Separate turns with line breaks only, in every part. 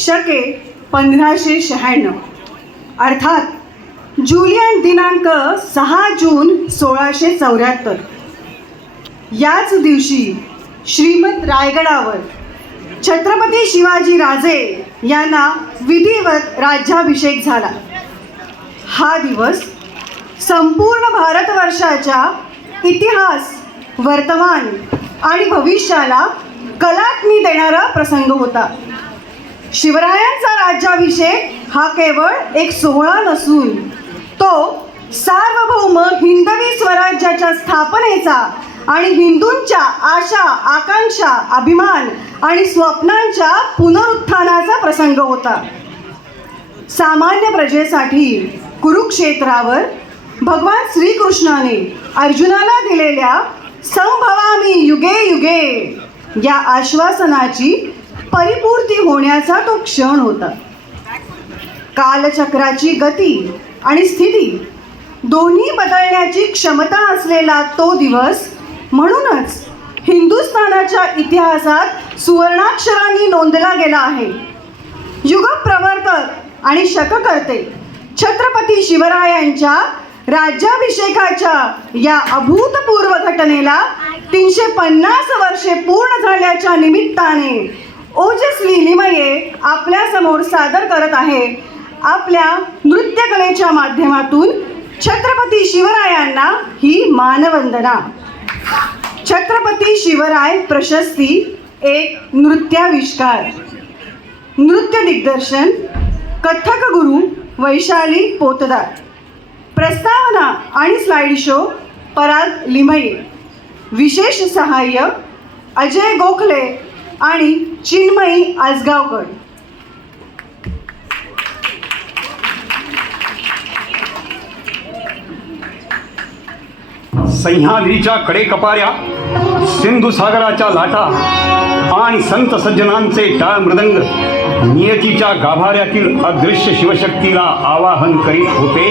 शके पंधराशे शहाण्णव. अर्थात जुलियन दिनांक सहा जून सोळाशे चौऱ्याहत्तर. याच दिवशी श्रीमद रायगडावर छत्रपती शिवाजी राजे यांना विधिवत राज्याभिषेक झाला. हा दिवस संपूर्ण भारतवर्षाच्या इतिहास वर्तमान आणि भविष्याला कलाटणी देणारा प्रसंग होता. शिवरायांचा राज्याभिषेक हा केवळ एक सोहळा नसून तो सार्वभौम हिंदवी स्वराज्याच्या स्थापनेचा आणि हिंदूंच्या आशा आकांक्षा अभिमान आणि स्वप्नांच्या पुनरुत्थानाचा प्रसंग होता. सामान्य प्रजेसाठी कुरुक्षेत्रावर भगवान श्रीकृष्णाने अर्जुनाला दिलेल्या संभवामी युगे युगे या आश्वासनाची परिपूर्ती होण्याचा तो क्षण होता. कालचक्राची गती आणि स्थिती दोन्ही बदलण्याची क्षमता असलेला तो दिवस म्हणूनच हिंदुस्थानाच्या इतिहासात सुवर्णाक्षरांनी नोंदला गेला आहे. युगप्रवर्तक आणि शककर्ते छत्रपती शिवरायांच्या राज्याभिषेकाच्या या अभूतपूर्व घटनेला तीनशे पन्नास वर्षे पूर्ण झाल्याच्या निमित्ताने ओजस्वी लिमये आपल्यासमोर सादर करत आहे आपल्या नृत्यकलेच्या माध्यमातून छत्रपती शिवरायांना ही मानवंदना. छत्रपती शिवराय प्रशस्ती एक नृत्याविष्कार. नृत्य दिग्दर्शन कथ्थक गुरु वैशाली पोतदार. प्रस्तावना आणि स्लाइड शो पराग लिमये. विशेष सहाय्य अजय गोखले आणि चिन्मयी आजगावकर
सह्याद्रीच्या कडेकपाऱ्या सिंधू सागराच्या लाटा आणि संत सज्जनांचे टाळ मृदंग नियतीच्या गाभाऱ्यातील अदृश्य शिवशक्तीला आवाहन करीत होते.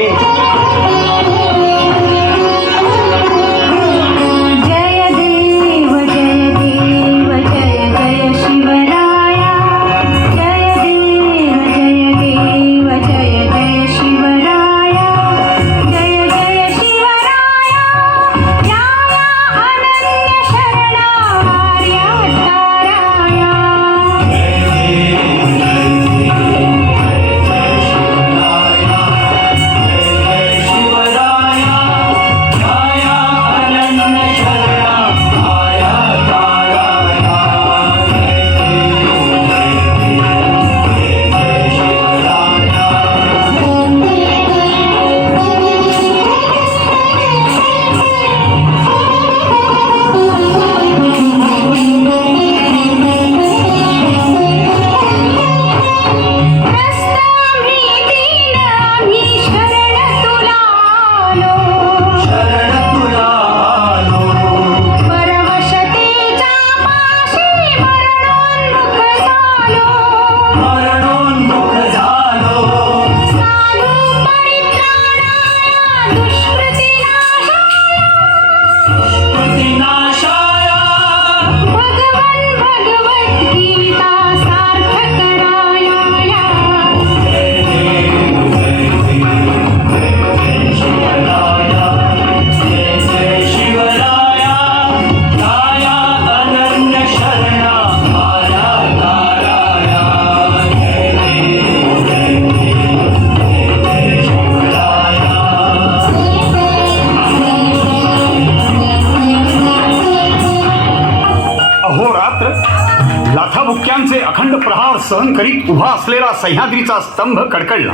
लाथाबुक्यांचे अखंड प्रहार सहन करीत उभा असलेला सह्याद्रीचा स्तंभ कडकडला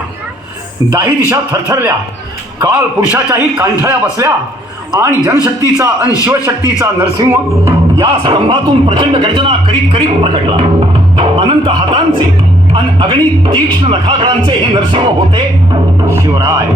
दाही दिशा थरथरल्या काल पुरुषाच्याही कांठळ्या बसल्या आणि जनशक्तीचा आणि शिवशक्तीचा नरसिंह या स्तंभातून प्रचंड गर्जना करीत करीत प्रकटला. अनंत हातांचे आणि अगणित तीक्ष्ण नखाग्रांचे हे नरसिंह होते शिवराय.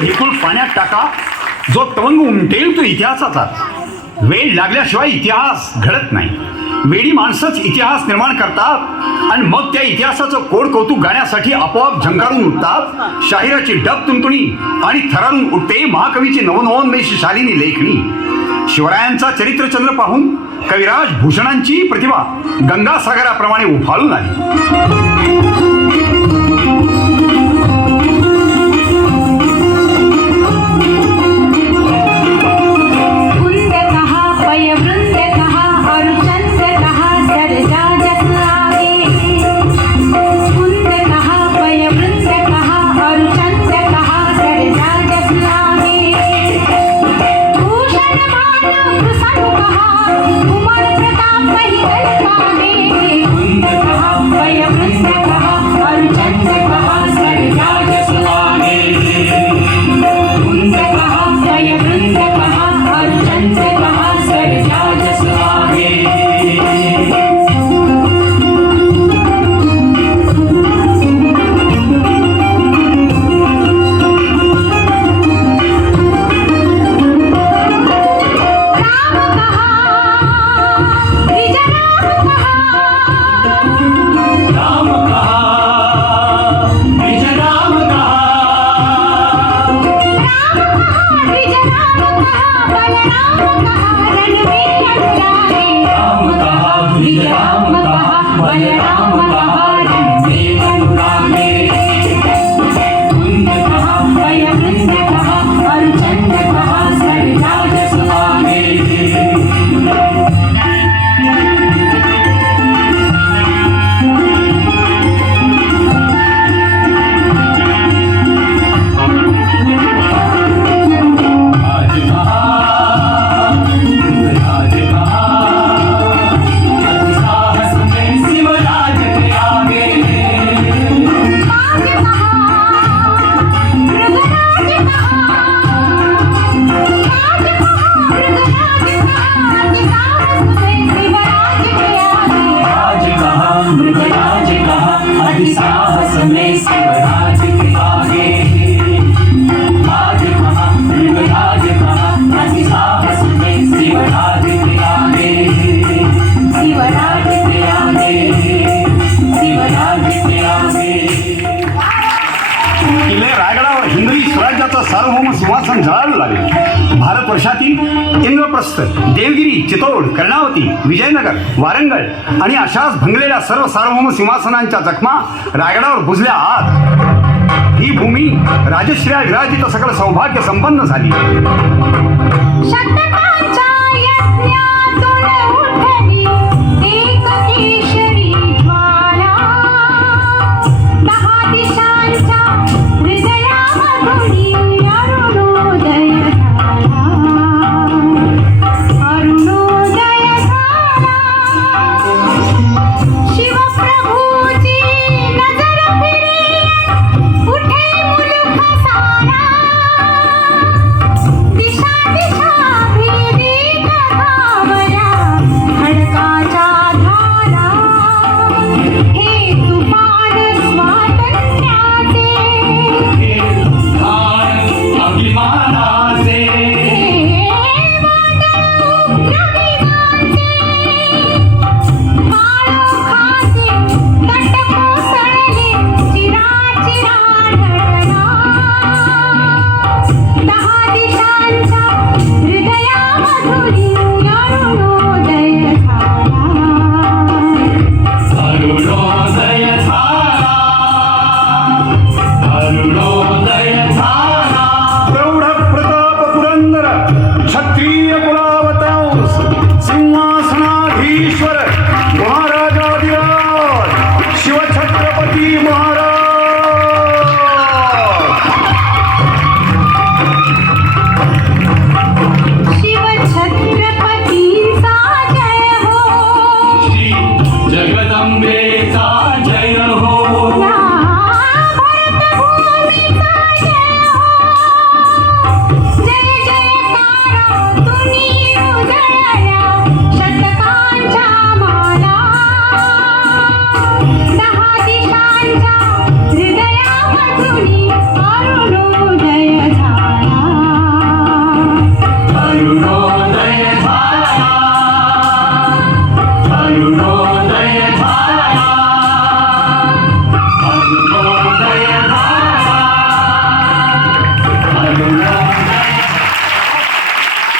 ढेकून
पाण्यात टाका. जो तवंग उमटेल तो इतिहासाचा. वेळ लागल्याशिवाय इतिहास घडत नाही. वेळी माणसंच इतिहास निर्माण करतात आणि मग त्या इतिहासाचं कोड कौतुक गाण्यासाठी आपोआप झंकारून उठतात. शाहिराची डब तुणतुणी आणि थरारून उठते महाकवीची नवनवोन्मेष शालिनी लेखणी. शिवरायांचा चरित्रचंद्र पाहून कविराज भूषणांची प्रतिभा गंगासागराप्रमाणे उफाळून आली. वर्षातील इंद्रप्रस्थ देवगिरी चितोड कर्णावती विजयनगर वारंगळ आणि अशाच भंगलेल्या सर्व सार्वभौम सिंहासनांच्या जखमा रायगडावर बुजल्या आत. ही भूमी राजश्रिया विराजित सकल सौभाग्य संपन्न झाली.